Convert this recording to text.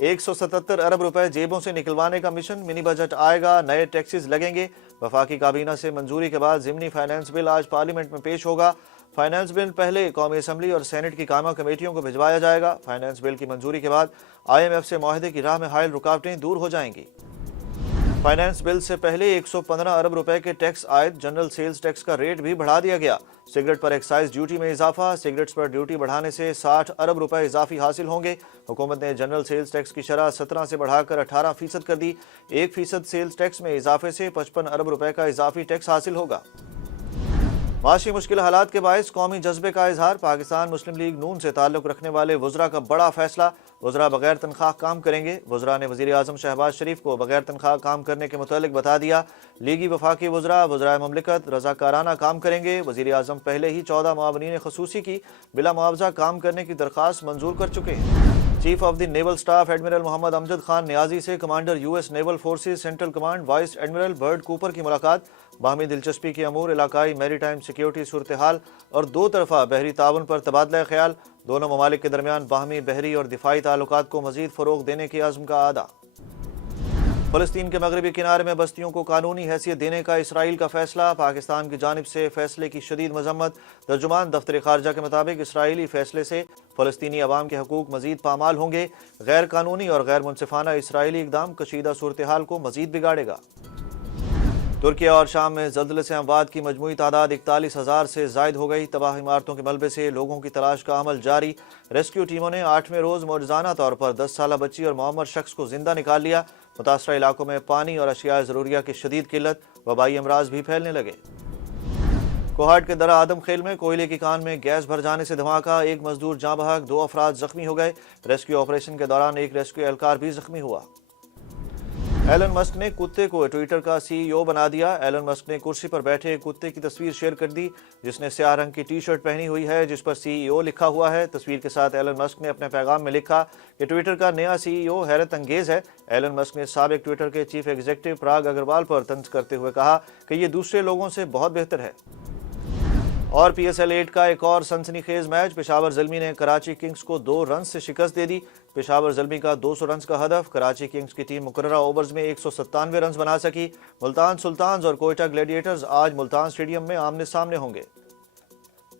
177 अरब रुपए जेबों से निकलवाने का मिशन। मिनी बजट आएगा, नए टैक्सेस लगेंगे। वफाकी काबीना से मंजूरी के बाद ज़िमनी फाइनेंस बिल आज पार्लियामेंट में पेश होगा। फाइनेंस बिल पहले कौमी असम्बली और सेनेट की कायमा कमेटियों को भिजवाया जाएगा। फाइनेंस बिल की मंजूरी के बाद IMF से मुआहदे की राह में हायल रुकावटें दूर हो जाएंगी। फाइनेंस बिल से पहले 115 अरब रुपए के टैक्स आयद। जनरल सेल्स टैक्स का रेट भी बढ़ा दिया गया। सिगरेट पर एक्साइज ड्यूटी में इजाफा। सिगरेट्स पर ड्यूटी बढ़ाने से 60 अरब रुपए इजाफी हासिल होंगे। हुकूमत ने जनरल सेल्स टैक्स की शरह 17 से बढ़ाकर 18% कर दी। 1% सेल्स टैक्स में इजाफे से 55 अरब रुपए का इजाफी टैक्स हासिल होगा। माशी मुश्किल हालात के बायस कौमी जज्बे का इजहार। पाकिस्तान मुस्लिम लीग नून से ताल्लुक रखने वाले वज़रा का बड़ा फैसला। वज़रा बगैर तनख्वाह काम करेंगे। वज़रा ने वज़ीर आज़म शहबाज शरीफ को बगैर तनख्वाह काम करने के मुतालिक बता दिया। लीगी वफाकी वज़रा वज़राए ममलिकत रज़ाकाराना काम करेंगे। वज़ीर आज़म पहले ही 14 मुआवनीन ख़ुसूसी की बिला मुआवजा काम करने की दरख्वास्त मंजूर कर चुके हैं। Chief of the naval staff admiral Mohammad Amjad Khan Niazi से commander US naval forces central command vice admiral Brad Cooper की मुलाकात। बाहमी दिलचस्पी के अमूर, इलाकाई मैरीटाइम सिक्योरिटी सूरत हाल और दो तरफा बहरी ताउन पर तबादला ख्याल। दोनों ममालिक के दरमियान बाहमी बहरी और दिफाई ताल्लुकात को मजीद फ़रोग देने के अज़्म का आदा। फ़लस्तीन के मगरबी किनारे में बस्तियों को कानूनी हैसियत देने का इसराइल का फैसला। पाकिस्तान की जानिब से फैसले की शदीद मजम्मत। तर्जुमान दफ्तर खारजा के मुताबिक इसराइली फैसले से फ़लस्तीनी अवाम के हकूक़ मजीद पामाल होंगे। गैर कानूनी और गैर मुनसिफाना इसराइली इक़दाम कशीदा सूरत हाल को मजीद बिगाड़ेगा। तुर्किया और शाम में ज़ल्ज़ले से अमवात की मजमूई तादाद 41,000 से ज़ायद हो गई। तबाह इमारतों के मलबे से लोगों की तलाश का अमल जारी। रेस्क्यू टीमों ने 8वें रोज़ मौजज़ाना तौर पर 10 साला बच्ची और मुअम्मर शख्स को जिंदा निकाल लिया। मुतासरा इलाकों में पानी और अशिया ज़रूरिया की शदीद किल्लत। वबाई अमराज भी फैलने लगे। कोहाट के दरा आदम खेल में कोयले की कान में गैस भर जाने से धमाका। एक मजदूर जाँ बहक, 2 अफराद जख्मी हो गए। रेस्क्यू ऑपरेशन के दौरान एक रेस्क्यू एहलकार भी जख्मी हुआ। एलन मस्क ने कुत्ते को ट्विटर का CEO बना दिया। एलन मस्क ने कुर्सी पर बैठे कुत्ते की तस्वीर शेयर कर दी, जिसने स्याह रंग की टी-शर्ट पहनी हुई है जिस पर CEO लिखा हुआ है। तस्वीर के साथ एलन मस्क ने अपने पैगाम में लिखा कि ट्विटर का नया CEO हैरत अंगेज है। एलन मस्क ने साबिक ट्विटर के चीफ एग्जीक्यूटिव पराग अग्रवाल पर तंज करते हुए कहा कि ये दूसरे लोगों से बहुत बेहतर है। और PSL 8 का एक और सनसनीखेज मैच। पेशावर ज़ल्मी ने कराची किंग्स को 2 रन से शिकस्त दे दी। पेशावर ज़ल्मी का 200 रन का हदफ। कराची किंग्स की टीम मुकर्ररा ओवर्स में 197 रन बना सकी। मुल्तान सुल्तान्स और कोयटा ग्लैडिएटर्स आज मुल्तान स्टेडियम में आमने सामने होंगे।